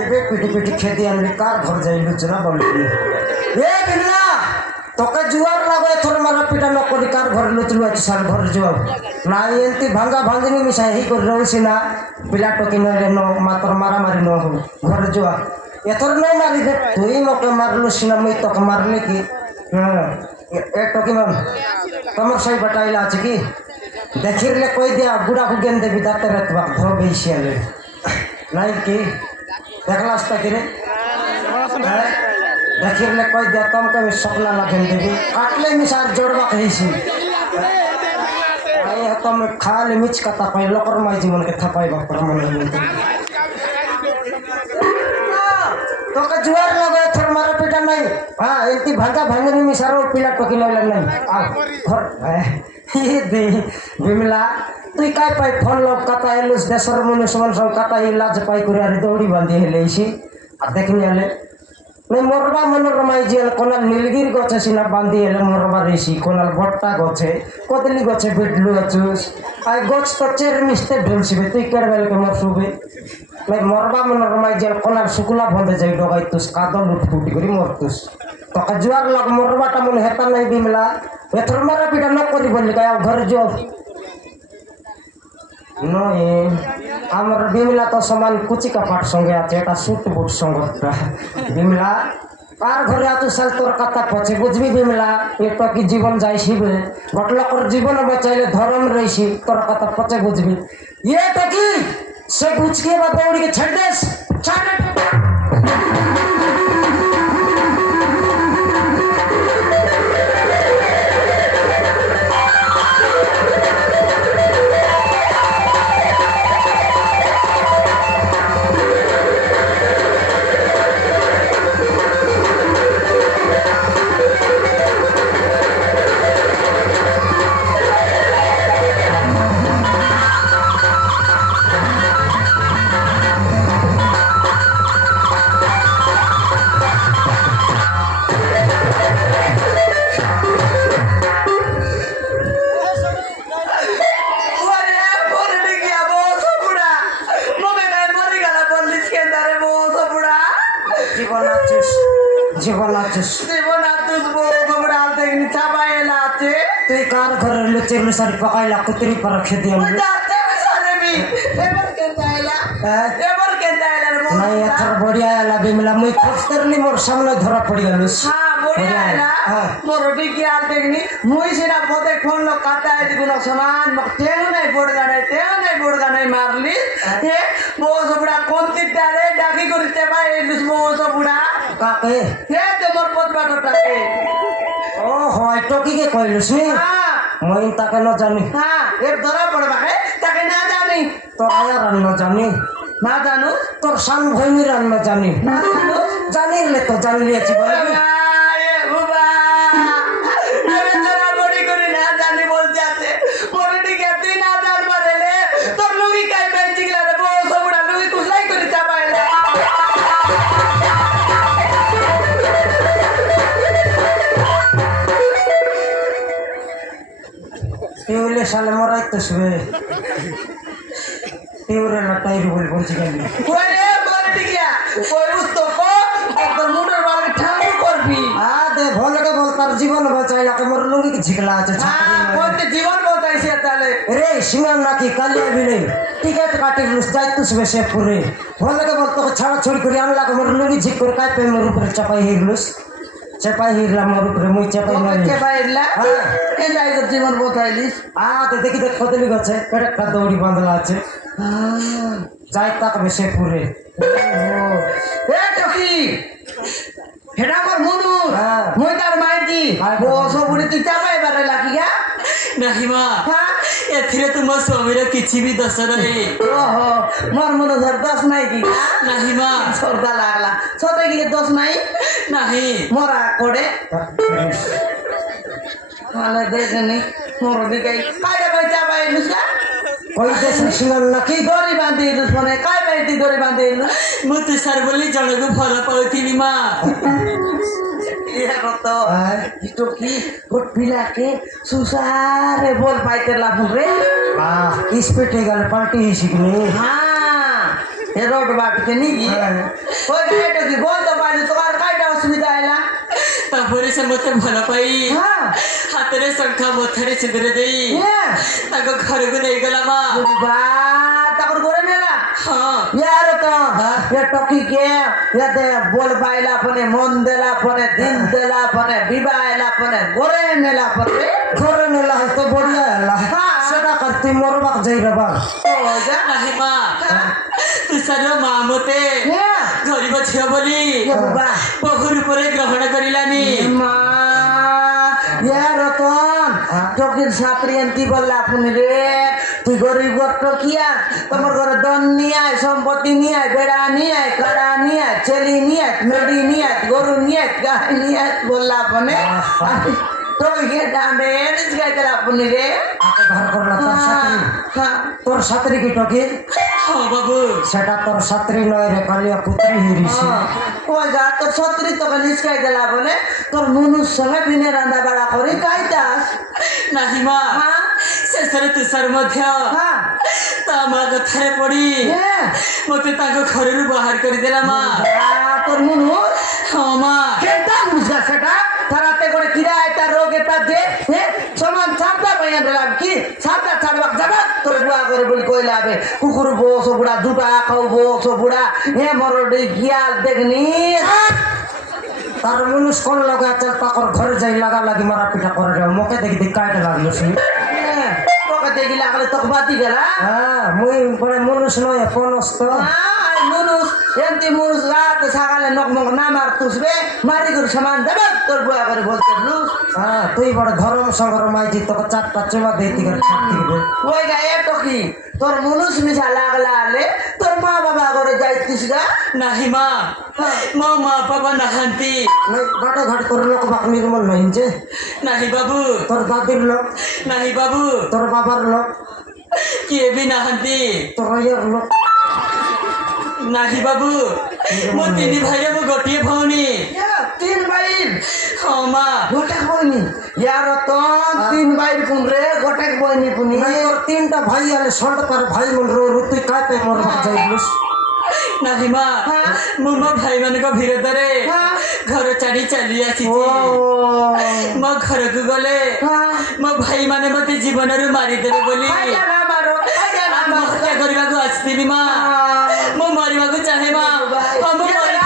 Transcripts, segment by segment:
एबे पिटी पिटी खेती आनली कार घर जाइलु चना बोलली ए बिमला तोके जुआर लागो थोर मारा पिटा न कोडी कार घर लुचलु अछि साल घर जुआ ना एंती भांगा भांगनी मिसा ही कर रहसिना पिला टोकी न रे न मातर मारा मारी न हो घर जुआ एथर न मारी दे तुई मके मारलु सिना मई तोके मारले की एक टोकी न तमर सही बताइला अछि की देखिरले कोई दिया बुढ़ा को गेन देबी दाते रतवा भो बेसियाले नाही की देखलास तक रे देखिरले कोई दिया तम के सपना लागन देबी काटले मिसार जोड़वा कहिसी आए तम खाले मिच कता पाइ लकर माई जीवन के थपाई बकर मन तो का जुआर लगे थर मारा पिटा नहीं हां एती भागा भांगनी मिसारो पिला टोकी लैला नहीं आ घर ये दे बिमला तुई काय पाइ फोन लोग कता एलुस देशर मनुष्य मन सब कता इलाज पाइ करे रे दौड़ी बांधी हेलेसी आ देखनी आले मैं मोरबा मनोरमाई जेल कोना नीलगिरी गछे सिना बांधी हेले मोरबा रेसी कोना बट्टा गछे कदली गछे बिडलु अचुस आइ गछ तो चेर मिस्ते ढोलसिबे तुई करबेल के मरसुबे मैं मोरबा मनोरमाई जेल कोना सुकुला बंदे जाई डगाई तुस कादो लुटफुटी करी मरतुस तो का जुआर लग मोरबाटा मन हेता नहीं बिमला एथर मारा पिटा न करी बोलली का घर जो नहीं आमर बिमला तो समान कुची का पाट संगे आते एटा सूट बूट संगता बिमला कार घरे आतु साल तोर कथा पछे बुझबी बिमला एटा की जीवन जाइसिबे बटलकर जीवन बचाइले धर्म रहिसी तोर कथा पछे बुझबी ये टकी से बुझ के बा दौड़ी के छड़ देस सारी पकाइला कुतरी पर रखे दिया मुझे जाते में सारे भी एबर के दाइला नहीं अथर बढ़िया आला बिमला मुई खोज करली मोर सामने धरा पड़ी गलुस हां बढ़िया आला मोर रोटी की आल देखनी मुई सिना बोते फोन लो काटा है गुनो समान मक्तेन नहीं बोड़गा नहीं मारली ए वो सबड़ा कोन ती डाले डाकी करते भाई लुस वो सबड़ा काके हे ते मोर पोत बाटो टाके ओ होय टोकी के कहलुस नी मैं ताके न जानी हां एक धरा पड़बा है ताके ना जानी तो आया रन न जानी ना जानू तोर सान भइनी रन न जानी ना जानू जानी ले तो जान ले छी ये बुबा अरे तोरा बड़ी करे ना जानी बोल जाते मोरडी के तीन आधार मारे ले तोर लुगी काई बेंच गिला रे वो सबड़ा लुगी कुछ लाई करे चापाइला तेवले साले मराई तो सुबे तेवरे लटाई बोल बोल चिकन कोई रे मार दिया कोई उस तो को और मोटर वाले ठाऊ कर भी हां दे भोल के बोल कर जीवन बचाइला के मोर लुंगी की झिकला छ हां कोई ते जीवन बचाई से ताले रे सिंगन ना की कालिया भी नहीं टिकट काटी लुस जाय तू सुबे से पूरे भोल के बोल तो छाड़ा छोड़ कर आनला के मोर लुंगी झिक कर काय पे मोर ऊपर चपाई हिरलुस चपाई हिरला मोर ऊपर मुई चपाई ना चपाई हिरला के जाय कर जीवन बचाइलिस हां ते देखि देख कदली गछे कड़क का दौड़ी बांधला छे जाय तक में से पूरे ए टकी हेडा पर मुनु मुई तार माइती वो सब बुढ़ी तू चपाई बारे लागिया नहीं मां हां एथिरे तुम स्वामीर किछि भी दोष नहीं ओहो मोर मन धर दोष नहीं की नहीं मां छोड़दा लागला छोटे की दोष नहीं मोरा कोडे माने देखनी मोर भी गई काया बच्चा भाई लुका कोई देश सिंगल नकी डोरी बांधी दुश्मने काय बैठी डोरी बांधी मु तो सर बोली जण को फल पाउथीनी मां ইয়া কত ইটো কি গোট পিলাকে সুসারে বল পাইতে লাগুন রে স্পিডে গেল পাল্টি শিখনি হ্যাঁ এ রোড বাটকে নিকি ওই গাইটা কি বল তো পাইলে তোমার কাইটা অসুবিধা হইলা তারপরে সে মতে ভাল পাই হ্যাঁ হাতেরে শঙ্খা মথারে সিঁদুরে দেই হ্যাঁ তাকে ঘরକୁ ନେଇଗଲା ମା বা তাকর করে নেলা ହଁ यार तो ये टोकी के ये दे बोल पाइला पने मन देला पने दिन देला पने विवाहला पने गोरे नेला पने ঘরে নেলা হয়তো বড়িয়া এলা সেটা করতে মরবাক যাই রেবা हो जा ନାହିଁ ମା ତୁଷାରର ମା ମତେ ये ଗରିବ ଝିଅ ବୋଲି ये बाबा ବହୁ ରୂପରେ ଗ୍ରହଣ କରିଲାନି माँ यार रतन टोकीर छात्री एंती बोला पुनी रे तू गरीब टोकिया तमर घर धन नहीं आए संपत्ति नहीं आए बेड़ा नहीं आए कड़ा नहीं आए चली नहीं आए मेडी नहीं आए गोरु नहीं आए गाय नहीं आए बोला पुने तो ये डांडे निस्काय तेरा पुनी रे আকে ঘর করলা তোর ছাত্রী हाँ তোর ছাত্রী কি টকি ହଁ ବାବୁ সেটা তোর ছাত্রী নয় রে কালিয়া পুত্রী হিরিছে ওই গা তোর ছত্রি তোকে নিষ্কাই দিলা বলে তোর মনুষ সঙ্গে বিনে রান্না বাড়া করি খাইতাস ନାହିଁ ମା হ্যাঁ ଶେଷରେ ତୁଷାର ମଧ୍ୟ হ্যাঁ ତା ମା କଥାରେ ପଡି হ্যাঁ ମତେ ତାଙ୍କ ଘରରୁ ବାହାର କରିଦେଲା ମା তোর মনুষ ହଁ মା কেনটা বুঝা সেটা তারাতে করে কিরা এটা রোগ এটা দে সমান ছাড়তা পাইয়া দিলাম কি ছাড়তা ছাড়বাক যাবা তোর বুয়া করে বলি কইলা হবে কুকুর বস বুড়া দুটা খাও বস বুড়া হে মরডি গিয়াল দেখনি তার মানুষ কোন লগা চল তাকর ঘরে যাই লাগা লাগি মারা পিঠা করে রে মোকে দেখি দেখ কাইটা লাগলো সে তোকে দেখি লাগলে তোকে বাতি গেলা হ্যাঁ মুই পরে মানুষ নয় পনস্ত মানুষ এমতি মানুষ রাত সকালে নকমক না মার তুসবে মারি করে সমান দেবে তোর বুয়া করে বলতে লুস হ্যাঁ তুই বড় ধর্ম সংগ্র মাইজি তোকে চারটা চুমা দিতে গেলে ছাড়তে গেলে ওই গায়ে টকি তোর মনুষ মিশা লাগলা আলে তোর মা বাবা করে যাইতিস গা ନାହିଁ ମା ମୋ ମା ବାପା ନାହାନ୍ତି ঘাটে ঘাট তোর লোক বাক নির্মল নাই যে ନାହିଁ ବାବୁ তোর দাদির লোক ନାହିଁ ବାବୁ তোর বাবার লোক କିଏ ବି ନାହାନ୍ତି তোর ইয়ের লোক ନାହିଁ ବାବୁ ମୋ ତିନି ଭାଇରେ ମୁଁ ଗୋଟିଏ ଭଉଣୀ তিন ভাই ହଁ মା গোটাক বইনি ইয়ার তো তিন ভাই কোন রে গোটাক বইনি পুনি নাই তোর তিনটা ভাই আলে ষোট তার ভাই মন রো তুই কাতে মরবাক যাইলুস ନାହିଁ ମା ମୁଁ ମୋ ଭାଇମାନଙ୍କ ବିରୋଧରେ ଘର ଛାଡି ଚାଲି ଆସିଛି ମୋ ଘରକୁ ଗଲେ ମୋ ଭାଇମାନେ ମତେ ଜୀବନରୁ ମାରିଦେବେ ବୋଲି ଆତ୍ମହତ୍ୟା କରିବାକୁ ଆସିଥିଲି ମା ମୁଁ ମରିବାକୁ ଚାହେଁ ମା ମୁଁ ମରିବି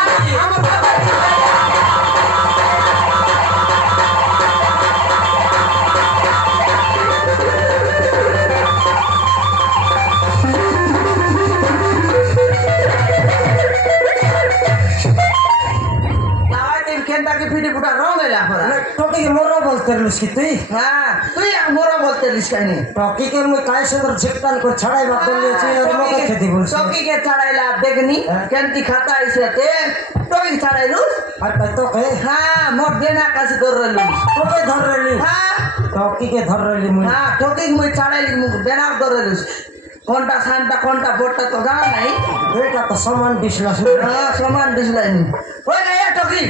ফিরে পুটা রং এলা পড়া টকি মরো বলতে লুস কি তুই হ্যাঁ তুই মোরা বলতে লিস্কাইনি টকি কে মুই কাই সুন্দর ঝিকটান করে ছাড়াই বাদ দিয়েছি আর মকে খেতে বলছি টকি কে ছাড়াইলা দেখনি কেনতি খাতা আইছে তে টকি ছাড়াইলু আর তাই তোকে হ্যাঁ মোর দেনা কাছে ধরলি তোকে ধর রেলি হ্যাঁ টকি কে ধর রেলি মুই হ্যাঁ টকি মুই ছাড়াইলি মুখ দেনা ধরলি কোনটা সানটা কোনটা বোটটা তো জানা নাই এটা তো সমান বিশ্লেষণ হ্যাঁ সমান দিছলাইনি ওই না টকি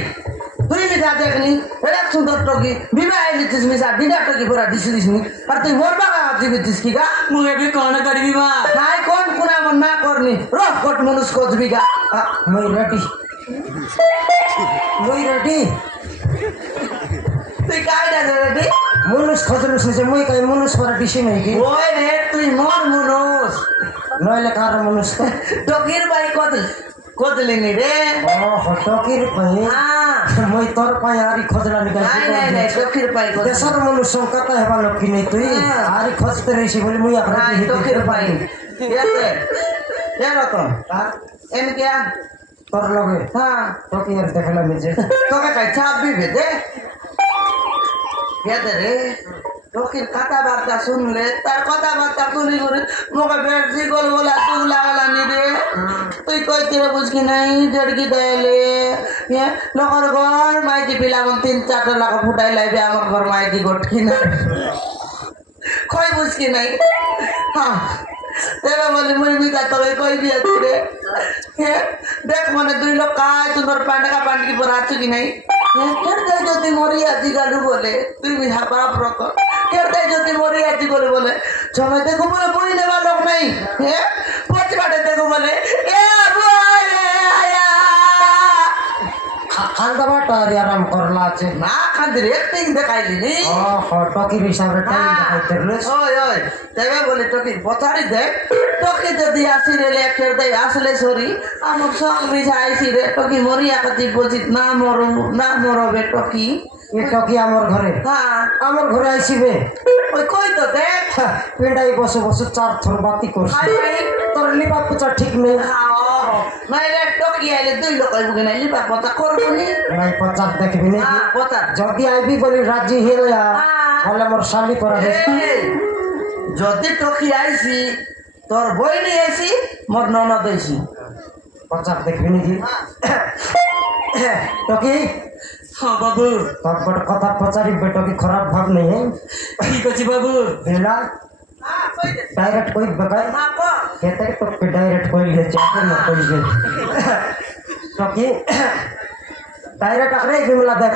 তুই মিশা দেখনি এটা সুন্দর টকি বিবাহ দিছিস মিশা বিনা টকি পুরা দিছিস নি আর তুই মোর বাবা দিবিছিস কি গা ମୁଁ ଏବେ କଣ କରିବି মা নাই কোন কোনা মন না করনি রহ কোট মনুষ কোজবি গা মুই রেডি তুই কাইডা রেডি মনুষ খজলুস নিছে মুই কাই মনুষ করা দিছি নাই কি ওই রে তুই মোর মনুষ নইলে কার মনুষ তো টকির বাই কদলিনি রে ও টকির পাই হ্যাঁ মুই তোর পাই আরি খজলা নিকা নাই নাই নাই টকির বাই দেশর মনুষ সংকতা হেবা লক্ষ্মী নাই তুই আরি খজতে রইছি বলি মুই আপনা নাই টকির বাই এতে এ রতন এন কে তোর লগে হ্যাঁ টকি আর দেখলাম যে তোকে কাই চাপ দিবে দে এতে রে টকির কথাবার্তা শুনলে তার কথাবার্তা শুনি করে মোকে বেশি গোল বলা তুই লাগালানি রে তুই কইতে বুঝকি নাই দেড়কি দেলে লোকের ঘর মাইতি পিলাম 3-4 লাখ ফুটাই লাইবে আমার ঘর মাইতি গটকি না কই বুঝকি নাই হ্যাঁ তেরা বলি মুই বিকা তোকে কই দিয়েছি রে দেখ মানে 2 লোক কাজ তোর পান্ডা পান্ডি পর আছো কি নাই কেটে যদি মরি আজি গালু বলে তুই মিঠা পাপ রত কেটে যদি মরি আজি বলে বলে সময় দেখো বলে বই নেওয়া লোক নাই হ্যাঁ পচ কাটে দেখো বলে এ খান্দা বাটা আরাম করলা আছে না খান্দির একটিং দেখাইলি নি টকির হিসাবে টাইম দেখাইতে ওই ওই দেবে বলে টকি পথারি দে টকি যদি আসি রে লেখের দেয় আসলে সরি আমার সব মিঠা আইসি রে টকি মরি আকাতি বলছি না মরবে টকি এ টকি আমার ঘরে হ্যাঁ আমার ঘরে আইসিবে ওই কই তো দেখ পেন্ডাই বসে বসে 4 থর বাতি করছে তোর লিপা পোচা ঠিক নেই মাইরে টকি আইলে দুই লোক আইব কিনা লিপা পতা করবো নি নাই পচার দেখবি না পতা যদি আইবি বলি রাজি হয়ে যা তাহলে মোর শালি করা যদি টকি আইসি তোর বই নিয়ে আইসি মোর ননদ আইসি পচার দেখবি নাকি টকি হ্যাঁ বাবু তোর বড় কথা পচারি বেটকি খারাপ ভাব নেই ঠিক আছে বাবু বেলা ডাইরেক্ট কই বেকার कहते तो पे डायरेक्ट कोई ले जाते ना कोई ले क्योंकि डायरेक्ट अरे बिमला देख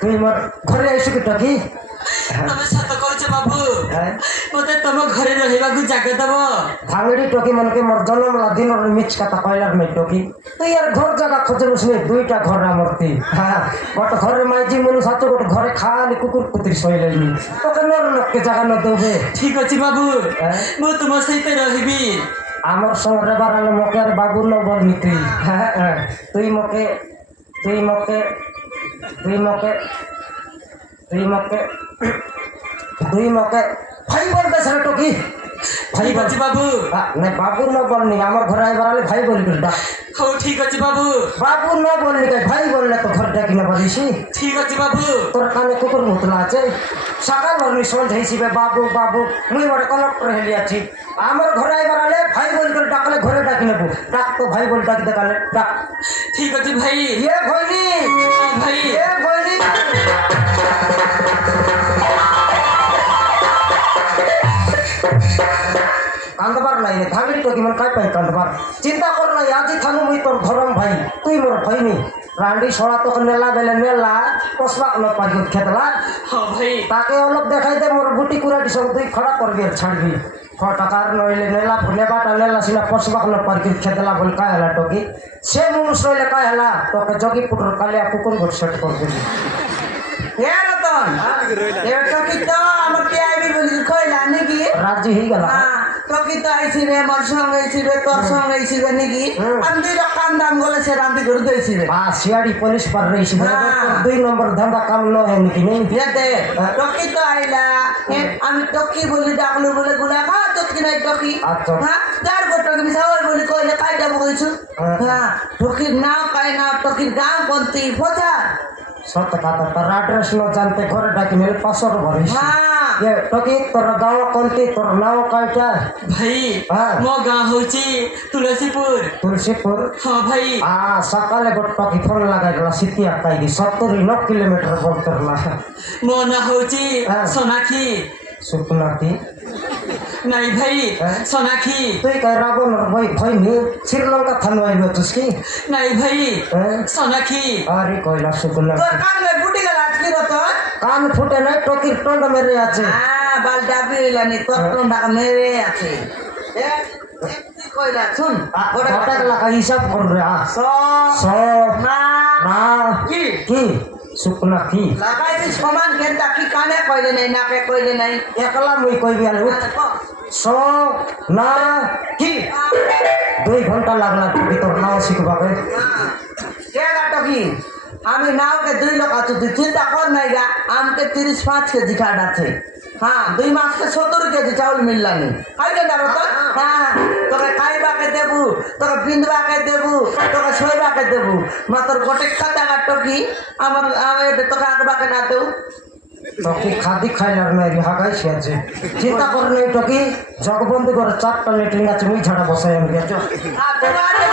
तुई मर घरे आइसु के टकी तमे सत कहछ बाबू मते तम घरे रहिबा को जागे दब भांगड़ी टकी मन के मोर जन्म ला दिन और मिक्स का कइलार में टकी तो यार घर जगह खोजल उसने दुईटा घर हमरती हां बट घरे माइजी मनु सातो गोट घरे खाली कुकुर कुत्री सोइलेनी तो कनर लोक के जगह न देबे ठीक अछि बाबू मो तुम सहित रहिबी আমার সঙ্গে বাড়ালে মকের বাবু ন বলনি তুই মকে ভাই বলতে সেটা টকি ভাই ঠিক আছে বাবু না বাবু ন বলনি আমার ঘরে বাড়ালে ভাই বলবি ডাক हो ठीक अछि बाबू বাবু ন বলনি ভাই বললে তো ঘর ডাকি না বলিসি ठीक अछि बाबू তোর কানে কুকুর মুতলা আছে সকাল ভরনি সন্ধ্যা হিসেবে বাবু বাবু মুই বড় কলেক্টর হেলি আছি আমার ঘরে বাড়ালে ভাই বল করে ডাকলে ঘরে ডাকি নেবো ডাক তো ভাই বল ডাকি দেখালে ডাক ठीक अछि भाई ये भइनी भाई ये भइनी কান্দবার নাই রে ভাগড়ি তো কিমন কাই পাই কান্দবার চিন্তা কর না আজি থানু মুই তোর ধরম ভাই তুই মোর ভাইনি রান্ডি ছড়া তো নেলা বেলে নেলা কসবা ন পাগি খেতলা हां भाई তাকে অলপ দেখাই দে মোর বুটি কুরাটি সব তুই খড়া করবি আর ছাড়বি টাকার নইলে নেলা ভুলে বাটা নেলা সিনা কসবা ন পাগি খেতলা বল কাই হলা টকি সে মুনুষ নইলে কাই হলা তোকে জগি পুটর কালিয়া কুকুর ঘট সেট করবি এ রতন এ টকি তো আমার কে আইবি বলি কইলা নাকি রাজি হই গেল টকি তো আইছি রে মোর সঙ্গে আইছি রে তোর সঙ্গে আইছি রে নাকি আমি দুই কাম দাম বলে সে রান্দি করে দিয়েছি রে সিয়াড়ি পুলিশ পার রইছি 2 নম্বর ধান্দা কাম ন হয় নাকি নেই দে টকি তো আইলা আমি টকি বলি ডাকলু বলে গুলা খা টকি নাই টকি হ্যাঁ যার গো টকি মিছাওয়ার বলি কইলে কাই যাব কইছু হ্যাঁ টকির নাম কাই না টকির গাঁও কোনটি পচা সত্য কথা তার অ্যাড্রেস ন জানতে ঘরে ডাকি নেলে 500 ভরিস হ্যাঁ ये टोकी तोर गाँव कोनती तोर नाव काइटा भाई मो गाँव होची तुलसीपुर हां भाई सकाले गोट टोकी फोन लगाइला सितिया काई 79 किलोमीटर बोलतरला मो ना होची सोनाखी सुपनाती नहीं भाई सोनाखी तुई कह रावण भाई भाई नी श्रीलंका थानो आइलो तुसकी नहीं भाई सोनाखी अरे कोइला सुपना तो कान में फुटी गला आज की रतो कान फुटे नहीं टोकी टोंड मेरे आछे बाल डाबी लानी तो टोंड मेरे आछे कोइला सुन गोटा का हिसाब कर रे सो ना की सुपना की लगाई थी समान गेंदा की काने कोइले नहीं ना के कोइले नहीं एकला मुई कोई भी आले सो ना की 2 घंटा लागला टोकी तोर नाव शिखबाबे के गाटो की আমি নাও কে 2 লোক আছে তুই চিন্তা কর নাই গা আমকে 35 কেজি কাটা আছে হ্যাঁ 2 মাস কে 70 কেজি চাউল মিললানি কাই কে দাও তো হ্যাঁ তোকে খাইবা কে দেবু তোকে বিন্দবা কে দেবু তোকে শোইবা কে দেবু মাত্র গোটে খাতা কাটো কি আমার আমি তোকে আগবা কে না দেউ टोकी खादी खाइलार में हागाई छियाছে চিন্তা কর নাই टोकी জগবন্ধু করে 4টা লেট্রিন আছে মুই ঝাড়া বসাই আমি গেছো তোমারে